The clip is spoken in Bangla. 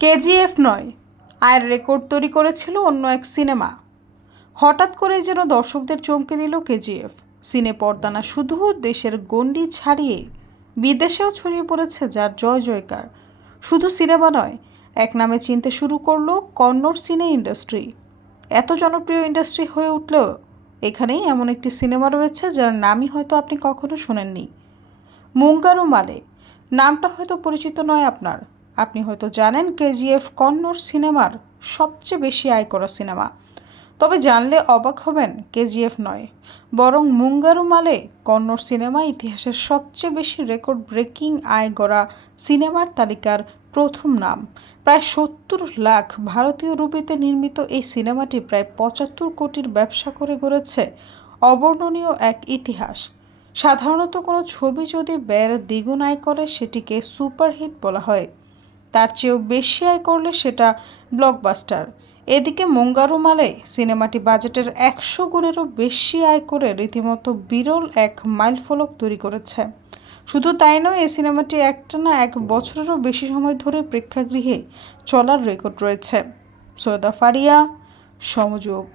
কেজিএফ নয়, আয়ের রেকর্ড তৈরি করেছিল অন্য এক সিনেমা। হঠাৎ করেই যেন দর্শকদের চমকে দিল কেজিএফ। সিনে পর্দানা শুধু দেশের গণ্ডি ছাড়িয়ে বিদেশেও ছড়িয়ে পড়েছে যার জয় জয়কার। শুধু সিনেমা নয়, এক নামে চিনতে শুরু করল কন্নড় সিনে ইন্ডাস্ট্রি। এত জনপ্রিয় ইন্ডাস্ট্রি হয়ে উঠলেও এখানেই এমন একটি সিনেমা রয়েছে যার নামই হয়তো আপনি কখনো শোনেননি। মুঙ্গারু মালে, নামটা হয়তো পরিচিত নয় আপনার। আপনি হয়তো জানেন কেজিএফ কন্নড় সিনেমার সবচেয়ে বেশি আয় করা সিনেমা। তবে জানলে অবাক হবেন কেজিএফ নয়, বরং মুঙ্গারু মালে কন্নড় সিনেমা ইতিহাসের সবচেয়ে বেশি রেকর্ড ব্রেকিং আয় করা সিনেমার তালিকার প্রথম নাম। প্রায় সত্তর লাখ ভারতীয় রুপিতে নির্মিত এই সিনেমাটি প্রায় পঁচাত্তর কোটির ব্যবসা করে গড়েছে অবর্ণনীয় এক ইতিহাস। সাধারণত কোনো ছবি যদি ব্যয়ের দ্বিগুণ আয় করে, সেটিকে সুপারহিট বলা হয়। তার চেয়েও বেশি আয় করলে সেটা ব্লকবাস্টার। এদিকে মঙ্গারু মালে সিনেমাটি বাজেটের একশো গুণেরও বেশি আয় করে রীতিমতো বিরল এক মাইলফলক তৈরি করেছে। শুধু তাই নয় এই সিনেমাটি একটানা এক বছরেরও বেশি সময় ধরে প্রেক্ষাগৃহে চলার রেকর্ড রয়েছে। সৈয়দা ফারিয়া, সমযোগ।